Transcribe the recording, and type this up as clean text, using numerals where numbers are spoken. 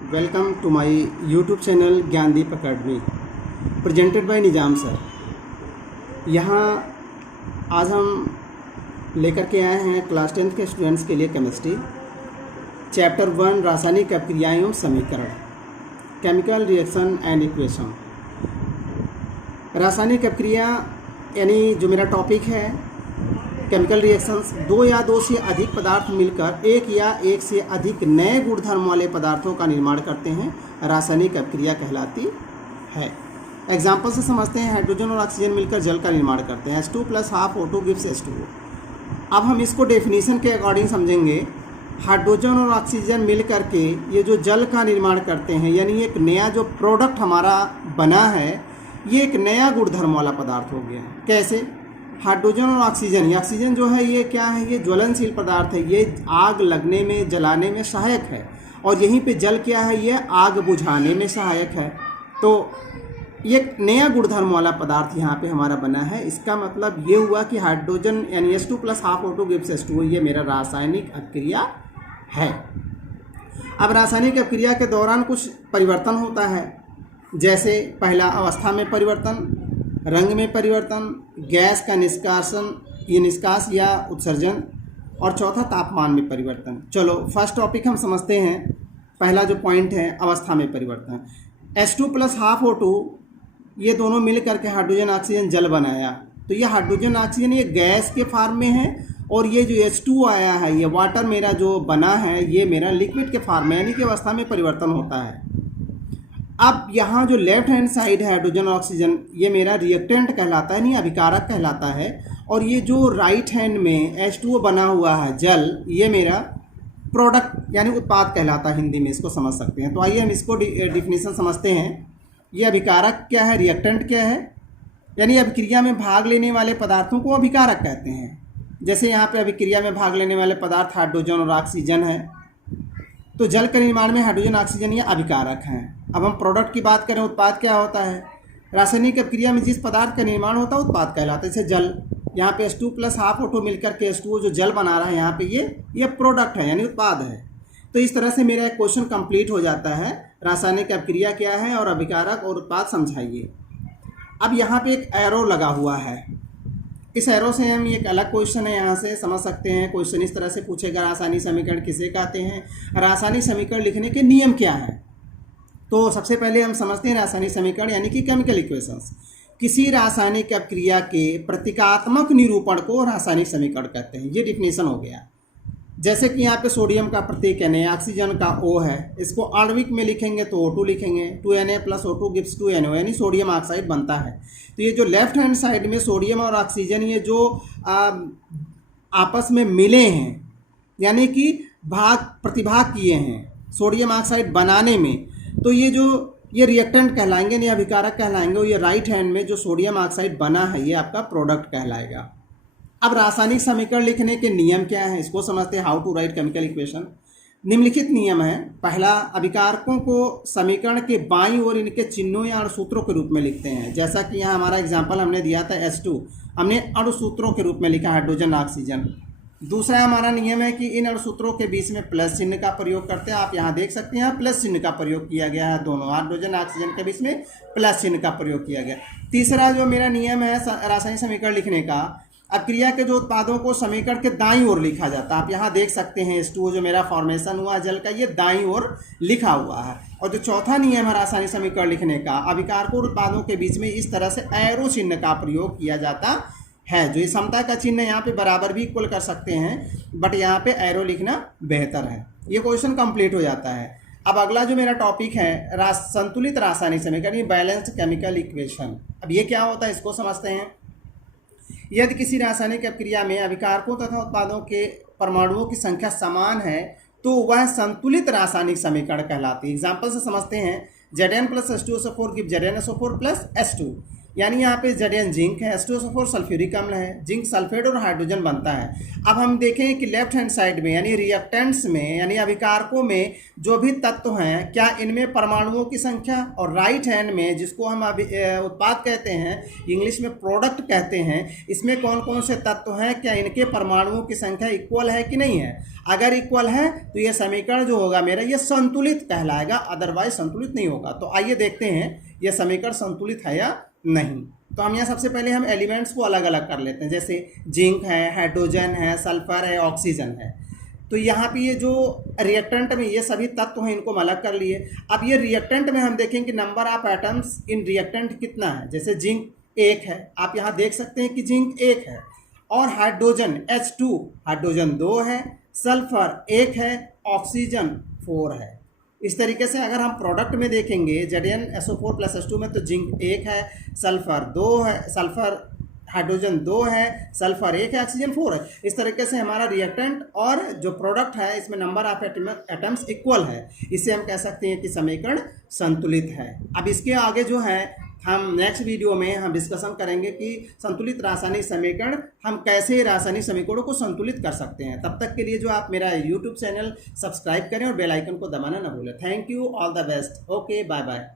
Welcome to my YouTube channel Gyandeep academy presented by Nizam sir. यहाँ आज हम लेकर के आए हैं क्लास 10th के स्टूडेंट्स के लिए केमिस्ट्री चैप्टर 1 रासायनिक अभिक्रियाएं एवं समीकरण, केमिकल रिएक्शन एंड इक्वेशन। रासायनिक अभिक्रिया यानी जो मेरा टॉपिक है केमिकल रिएक्शंस, दो या दो से अधिक पदार्थ मिलकर एक या एक से अधिक नए गुणधर्म वाले पदार्थों का निर्माण करते हैं, रासायनिक अभिक्रिया कहलाती है। एग्जाम्पल से समझते हैं। हाइड्रोजन और ऑक्सीजन मिलकर जल का निर्माण करते हैं, H2 + ½ O2 गिव्स H2O। अब हम इसको डेफिनेशन के अकॉर्डिंग समझेंगे। हाइड्रोजन और ऑक्सीजन मिल करके ये जो जल का निर्माण करते हैं, यानी एक नया जो प्रोडक्ट हमारा बना है, ये एक नया गुणधर्म वाला पदार्थ हो गया। कैसे? हाइड्रोजन और ऑक्सीजन जो है ये क्या है? ये ज्वलनशील पदार्थ है, ये आग लगने में जलाने में सहायक है। और यहीं पे जल क्या है? ये आग बुझाने में सहायक है। तो ये एक नया गुणधर्म वाला पदार्थ यहाँ पे हमारा बना है। इसका मतलब ये हुआ कि हाइड्रोजन यानी H2 + ½ O2 गिव्स H2O, ये मेरा रासायनिक अभिक्रिया है। अब रासायनिक अभिक्रिया के दौरान कुछ परिवर्तन होता है, जैसे पहला अवस्था में परिवर्तन, रंग में परिवर्तन, गैस का निष्कासन ये निष्कास या उत्सर्जन, और चौथा तापमान में परिवर्तन। चलो फर्स्ट टॉपिक हम समझते हैं। पहला जो पॉइंट है अवस्था में परिवर्तन। H2 + ½ O2 ये दोनों मिल करके हाइड्रोजन ऑक्सीजन जल बनाया। तो ये हाइड्रोजन ऑक्सीजन ये गैस के फॉर्म में है, और ये जो H2O आया है, ये वाटर मेरा जो बना है, ये मेरा लिक्विड के फॉर्म में, यानी कि अवस्था में परिवर्तन होता है। अब यहाँ जो लेफ्ट हैंड साइड है हाइड्रोजन ऑक्सीजन, ये मेरा रिएक्टेंट कहलाता है, नहीं अभिकारक कहलाता है। और ये जो राइट हैंड में H2O बना हुआ है जल, ये मेरा प्रोडक्ट यानी उत्पाद कहलाता है, हिंदी में इसको समझ सकते हैं। तो आइए हम इसको डिफिनीशन समझते हैं। ये अभिकारक क्या है, रिएक्टेंट क्या है? यानी अभिक्रिया में भाग लेने वाले पदार्थों को अभिकारक कहते हैं। जैसे यहाँ पे अभिक्रिया में भाग लेने वाले पदार्थ हाइड्रोजन और ऑक्सीजन है, तो जल के निर्माण में हाइड्रोजन ऑक्सीजन ये अभिकारक हैं। अब हम प्रोडक्ट की बात करें, उत्पाद क्या होता है? रासायनिक अभिक्रिया में जिस पदार्थ का निर्माण होता है उत्पाद कहलाता है। जैसे जल, यहाँ पे H2 + ½ O2 मिलकर के H2O जो जल बना रहा है, यहाँ पे ये प्रोडक्ट है यानी उत्पाद है। तो इस तरह से मेरा एक क्वेश्चन कंप्लीट हो जाता है। रासायनिक अभिक्रिया क्या है और अभिकारक और उत्पाद समझाइए। अब यहाँ पे एक एरो लगा हुआ है, इस एरो से हम एक अलग क्वेश्चन है यहाँ से समझ सकते हैं। क्वेश्चन इस तरह से पूछेगा, रासायनिक समीकरण किसे कहते हैं, रासायनिक समीकरण लिखने के नियम क्या हैं। तो सबसे पहले हम समझते हैं रासायनिक समीकरण यानी कि केमिकल इक्वेशंस। किसी रासायनिक अभिक्रिया के प्रतीकात्मक निरूपण को रासायनिक समीकरण कहते हैं। ये डिफिनेशन हो गया। जैसे कि यहाँ पे सोडियम का प्रतीक है, ऑक्सीजन का O है, इसको आणविक में लिखेंगे तो O2 लिखेंगे, 2Na + O2 गिव्स 2NO, यानी सोडियम ऑक्साइड बनता है। तो ये जो लेफ्ट हैंड साइड में सोडियम और ऑक्सीजन ये जो आपस में मिले हैं, यानी कि प्रतिभाग किए हैं सोडियम ऑक्साइड बनाने में, तो ये रिएक्टेंट कहलाएंगे, नहीं अभिकारक कहलाएंगे। और ये राइट हैंड में जो सोडियम ऑक्साइड बना है, ये आपका प्रोडक्ट कहलाएगा। अब रासायनिक समीकरण लिखने के नियम क्या है, इसको समझते हैं। How to write chemical equation. निम्नलिखित नियम है। पहला, अभिकारकों को समीकरण के बाईं ओर इनके चिन्हों या अणुसूत्रों के रूप में लिखते हैं। जैसा कि यहाँ हमारा एग्जाम्पल हमने दिया था H2, हमने अणुसूत्रों के रूप में लिखा हाइड्रोजन ऑक्सीजन। दूसरा हमारा नियम है कि इन अणुसूत्रों के बीच में प्लस चिन्ह का प्रयोग करते हैं। आप यहाँ देख सकते हैं, यहाँ प्लस चिन्ह का प्रयोग किया गया है। दोनों हाइड्रोजन ऑक्सीजन के बीच में प्लस चिन्ह का प्रयोग किया गया। तीसरा जो मेरा नियम है रासायनिक समीकरण लिखने का, अभिक्रिया के जो उत्पादों को समीकरण के दाईं ओर लिखा जाता है। आप यहाँ देख सकते हैं H2O जो मेरा फॉर्मेशन हुआ जल का, ये दाईं ओर लिखा हुआ है। और जो चौथा नियम है रासायनिक समीकरण लिखने का, अभिकारकों और उत्पादों के बीच में इस तरह से एरो चिन्ह का प्रयोग किया जाता है। जो ये समता का चिन्ह यहाँ पे बराबर भी इक्वल कर सकते हैं, बट यहाँ पे एरो लिखना बेहतर है। ये क्वेश्चन कंप्लीट हो जाता है। अब अगला जो मेरा टॉपिक है संतुलित रासायनिक समीकरण, बैलेंस्ड केमिकल इक्वेशन। अब ये क्या होता है इसको समझते हैं। यदि किसी रासायनिक अभिक्रिया में अभिकारकों तथा उत्पादों के परमाणुओं की संख्या समान है, तो वह संतुलित रासायनिक समीकरण कहलाती है। एग्जाम्पल से समझते हैं। Zn + H2SO4 give ZnSO4 + H2। यानी यहाँ पे Zn जिंक है, H2SO4 सल्फ्यूरिक अम्ल है, जिंक सल्फेट और हाइड्रोजन बनता है। अब हम देखें कि लेफ्ट हैंड साइड में यानी रिएक्टेंट्स में यानी अभिकारकों में जो भी तत्व हैं, क्या इनमें परमाणुओं की संख्या, और राइट हैंड में जिसको हम अभी उत्पाद कहते हैं, इंग्लिश में प्रोडक्ट कहते हैं, इसमें कौन कौन से तत्व हैं, क्या इनके परमाणुओं की संख्या इक्वल है कि नहीं है। अगर इक्वल है तो ये समीकरण जो होगा मेरा ये संतुलित कहलाएगा, अदरवाइज संतुलित नहीं होगा। तो आइए देखते हैं ये समीकरण संतुलित है या नहीं। तो हम यहाँ सबसे पहले हम एलिमेंट्स को अलग अलग कर लेते हैं, जैसे जिंक है, हाइड्रोजन है, सल्फर है, ऑक्सीजन है। तो यहाँ पे ये जो रिएक्टेंट में ये सभी तत्व हैं, इनको हम अलग कर लिए। अब ये रिएक्टेंट में हम देखें कि number of atoms in reactant कितना है। जैसे जिंक 1 है, आप यहाँ देख सकते हैं कि जिंक 1 है, और हाइड्रोजन H2 हाइड्रोजन 2 है, सल्फर 1 है, ऑक्सीजन 4 है। इस तरीके से अगर हम प्रोडक्ट में देखेंगे ZnSO4 + H2 में, तो जिंक 1 है, सल्फर 2 है, सल्फर हाइड्रोजन 2 है, सल्फर 1 है, ऑक्सीजन 4 है। इस तरीके से हमारा रिएक्टेंट और जो प्रोडक्ट है इसमें नंबर ऑफ एटम्स इक्वल है। इससे हम कह सकते हैं कि समीकरण संतुलित है। अब इसके आगे जो है हम नेक्स्ट वीडियो में हम डिस्कशन करेंगे कि संतुलित रासायनिक समीकरण हम कैसे रासायनिक समीकरणों को संतुलित कर सकते हैं। तब तक के लिए जो आप मेरा यूट्यूब चैनल सब्सक्राइब करें और बेल आइकन को दबाना ना भूलें। Thank you, all the best, okay, bye bye.